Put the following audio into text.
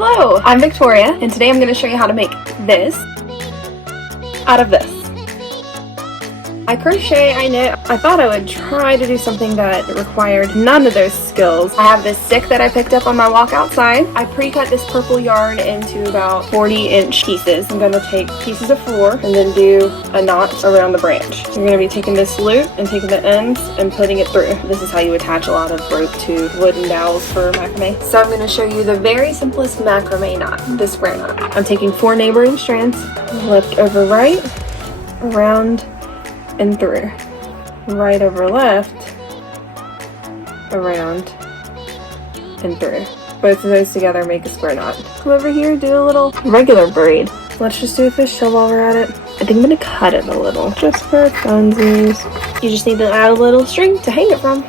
Hello, I'm Victoria, and today I'm going to show you how to make this out of this. I crochet, I knit. I thought I would try to do something that required none of those skills. I have this stick that I picked up on my walk outside. I pre-cut this purple yarn into about 40-inch pieces. I'm going to take pieces of 4 and then do a knot around the branch. So you're going to be taking this loop and taking the ends and putting it through. This is how you attach a lot of rope to wooden dowels for macrame. So I'm going to show you the very simplest macrame knot, the square knot. I'm taking 4 neighboring strands, left over right, around and through, right over left, around and through. Both of those together make a square knot. Come over here, do a little regular braid. Let's just do a fishtail while we're at it. I think I'm gonna cut it a little, just for funsies. You just need to add a little string to hang it from.